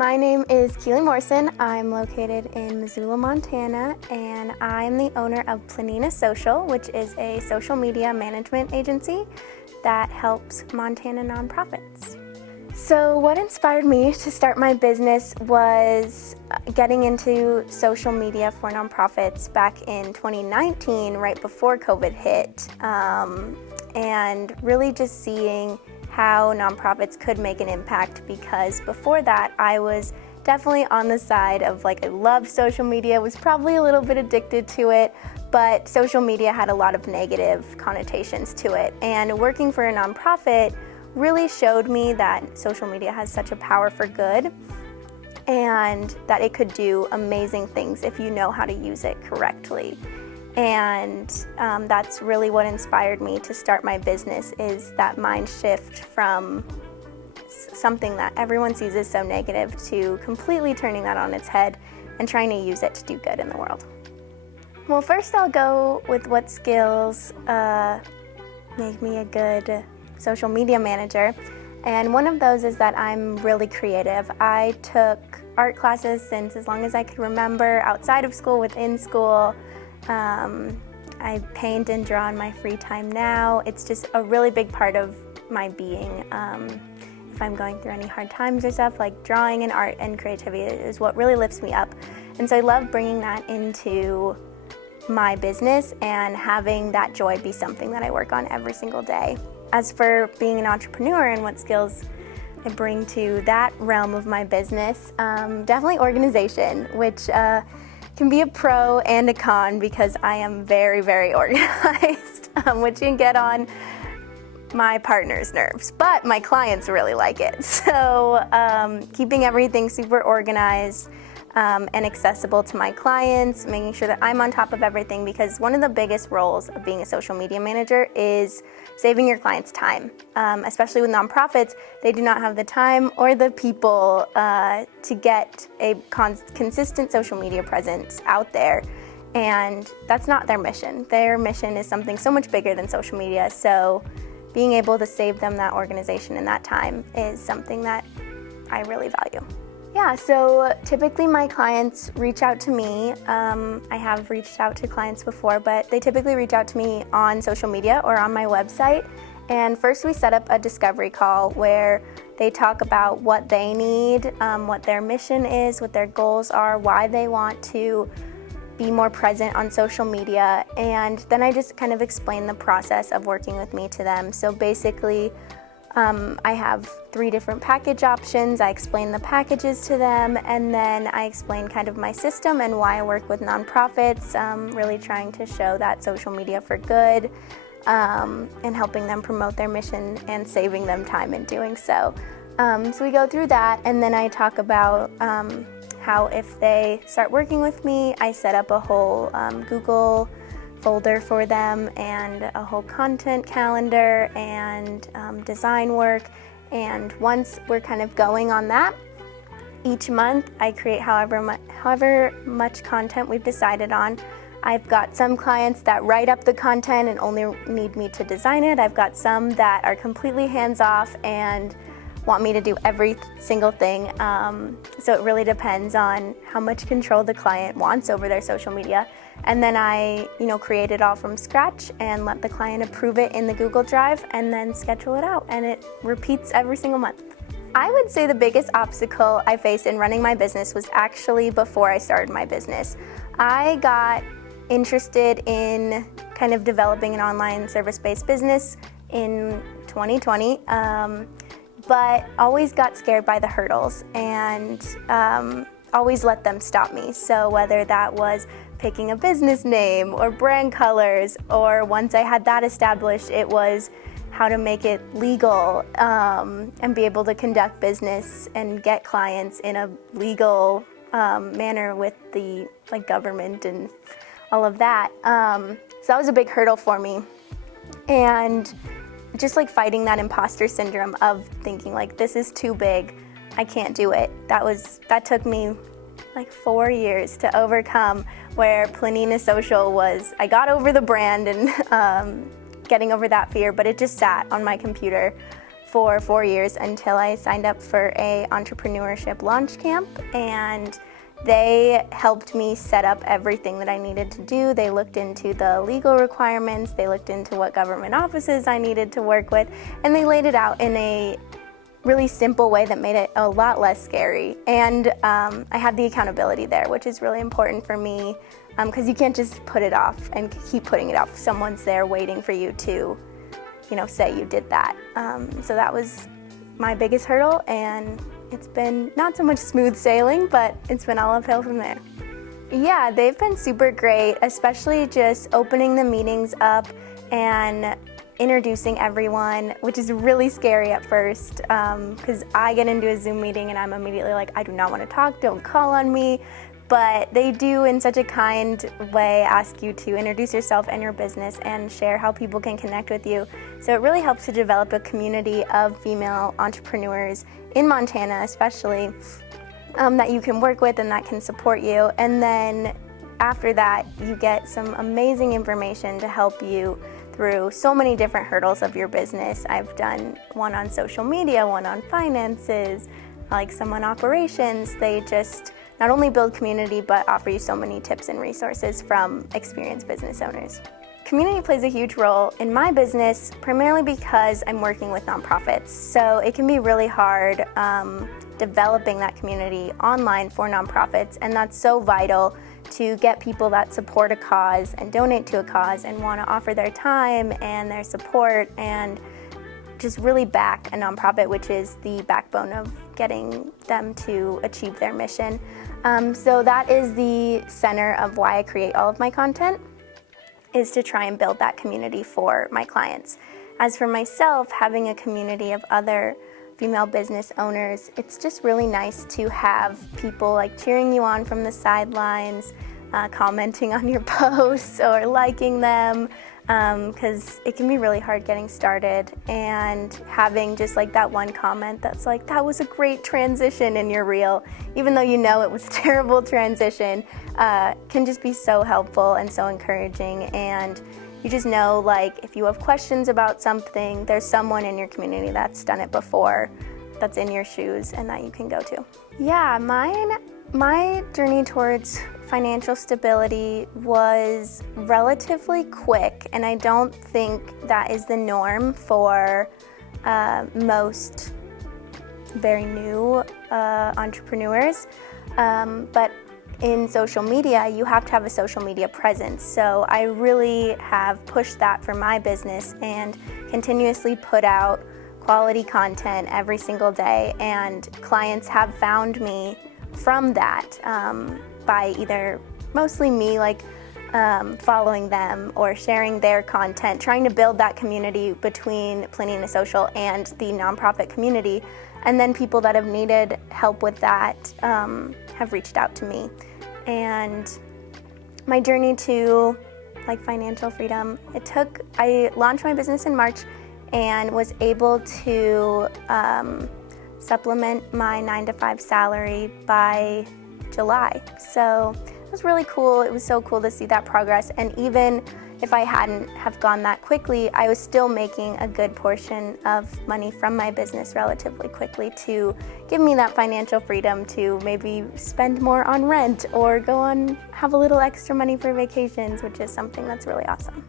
My name is Keely Morrison. I'm located in Missoula, Montana, and I'm the owner of Planina Social, which is a social media management agency that helps Montana nonprofits. So what inspired me to start my business was getting into social media for nonprofits back in 2019, right before COVID hit, and really just seeing how nonprofits could make an impact, because before that I was definitely on the side of I loved social media, was probably a little bit addicted to it, but social media had a lot of negative connotations to it. And working for a nonprofit really showed me that social media has such a power for good and that it could do amazing things if you know how to use it correctly. And that's really what inspired me to start my business, is that mind shift from something that everyone sees as so negative to completely turning that on its head and trying to use it to do good in the world. Well, first I'll go with what skills make me a good social media manager. And one of those is that I'm really creative. I took art classes since as long as I could remember, outside of school, within school. I paint and draw in my free time now. It's just a really big part of my being. If I'm going through any hard times or stuff, drawing and art and creativity is what really lifts me up. And so I love bringing that into my business and having that joy be something that I work on every single day. As for being an entrepreneur and what skills I bring to that realm of my business, definitely organization, which can be a pro and a con, because I am very, very organized, which can get on my partner's nerves, but my clients really like it. So keeping everything super organized and accessible to my clients, making sure that I'm on top of everything, because one of the biggest roles of being a social media manager is saving your clients time. Especially with nonprofits, they do not have the time or the people to get a consistent social media presence out there, and that's not their mission. Their mission is something so much bigger than social media, so being able to save them that organization and that time is something that I really value. Yeah, so typically my clients reach out to me. I have reached out to clients before, but they typically reach out to me on social media or on my website. And first we set up a discovery call where they talk about what they need, what their mission is, what their goals are, why they want to be more present on social media. And then I just kind of explain the process of working with me to them. So basically, I have 3 different package options. I explain the packages to them, and then I explain kind of my system and why I work with nonprofits, really trying to show that social media for good, and helping them promote their mission and saving them time in doing so. So we go through that, and then I talk about how if they start working with me, I set up a whole Google folder for them and a whole content calendar and design work. And once we're kind of going on that, each month I create however much content we've decided on. I've got some clients that write up the content and only need me to design it. I've got some that are completely hands-off and want me to do every single thing. So it really depends on how much control the client wants over their social media. And then I, create it all from scratch and let the client approve it in the Google Drive and then schedule it out. And it repeats every single month. I would say the biggest obstacle I faced in running my business was actually before I started my business. I got interested in kind of developing an online service-based business in 2020. But always got scared by the hurdles and always let them stop me. So whether that was picking a business name or brand colors, or once I had that established, it was how to make it legal and be able to conduct business and get clients in a legal manner with the government and all of that. So that was a big hurdle for me. And just fighting that imposter syndrome of thinking this is too big, I can't do it. That took me 4 years to overcome, where Planina Social was, I got over the brand and getting over that fear, but it just sat on my computer for 4 years until I signed up for a entrepreneurship launch camp, and they helped me set up everything that I needed to do. They looked into the legal requirements, they looked into what government offices I needed to work with, and they laid it out in a really simple way that made it a lot less scary. And I had the accountability there, which is really important for me, because you can't just put it off and keep putting it off. Someone's there waiting for you to, say you did that. So that was my biggest hurdle, and it's been not so much smooth sailing, but it's been all uphill from there. Yeah, they've been super great, especially just opening the meetings up and introducing everyone, which is really scary at first, because I get into a Zoom meeting and I'm immediately like, I do not want to talk, don't call on me. But they do, in such a kind way, ask you to introduce yourself and your business and share how people can connect with you. So it really helps to develop a community of female entrepreneurs in Montana, especially, that you can work with and that can support you. And then after that, you get some amazing information to help you through so many different hurdles of your business. I've done one on social media, one on finances, like some on operations. They just not only build community, but offer you so many tips and resources from experienced business owners. Community plays a huge role in my business, primarily because I'm working with nonprofits. So it can be really hard developing that community online for nonprofits, and that's so vital to get people that support a cause and donate to a cause and want to offer their time and their support and just really back a nonprofit, which is the backbone of getting them to achieve their mission. So that is the center of why I create all of my content, is to try and build that community for my clients. As for myself, having a community of other female business owners, it's just really nice to have people like cheering you on from the sidelines, commenting on your posts or liking them, because it can be really hard getting started, and having just like that one comment that's like, that was a great transition in your reel, even though it was a terrible transition, can just be so helpful and so encouraging. And you just know, like, if you have questions about something, there's someone in your community that's done it before, that's in your shoes, and that you can go to. Yeah, my journey towards financial stability was relatively quick, and I don't think that is the norm for most very new entrepreneurs. But in social media, you have to have a social media presence. So I really have pushed that for my business and continuously put out quality content every single day, and clients have found me from that, by either mostly me following them or sharing their content, trying to build that community between Planina Social and the nonprofit community. And then people that have needed help with that have reached out to me. And my journey to financial freedom, I launched my business in March and was able to supplement my 9-to-5 salary by July. So it was really cool. It was so cool to see that progress. And even if I hadn't have gone that quickly, I was still making a good portion of money from my business relatively quickly to give me that financial freedom to maybe spend more on rent or have a little extra money for vacations, which is something that's really awesome.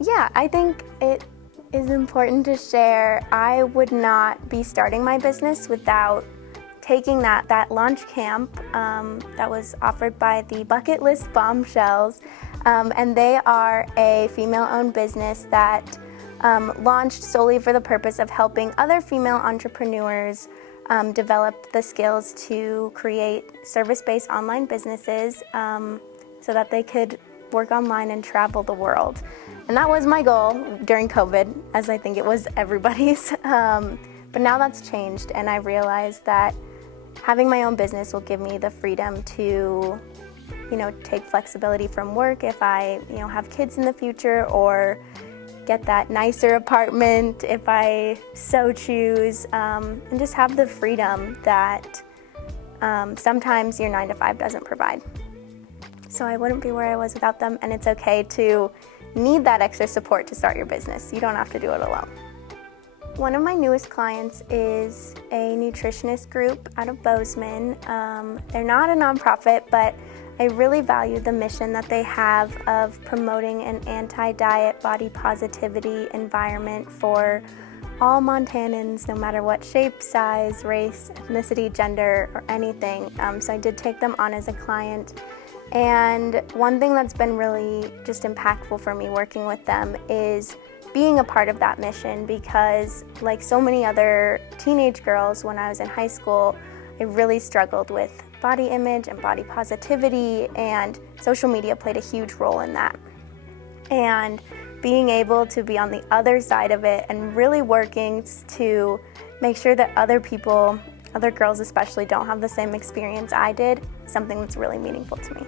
Yeah, I think it is important to share. I would not be starting my business without taking that launch camp that was offered by the Bucket List Bombshells, and they are a female-owned business that launched solely for the purpose of helping other female entrepreneurs develop the skills to create service-based online businesses so that they could work online and travel the world. And that was my goal during COVID, as I think it was everybody's. But now that's changed, and I realized that having my own business will give me the freedom to, take flexibility from work if I, have kids in the future, or get that nicer apartment if I so choose, and just have the freedom that sometimes your 9-to-5 doesn't provide. So I wouldn't be where I was without them, and it's okay to need that extra support to start your business. You don't have to do it alone. One of my newest clients is a nutritionist group out of Bozeman. They're not a nonprofit, but I really value the mission that they have of promoting an anti-diet, body positivity environment for all Montanans, no matter what shape, size, race, ethnicity, gender, or anything. So I did take them on as a client. And one thing that's been really just impactful for me working with them is being a part of that mission, because like so many other teenage girls when I was in high school, I really struggled with body image and body positivity, and social media played a huge role in that. And being able to be on the other side of it and really working to make sure that other people, other girls especially, don't have the same experience I did, something that's really meaningful to me.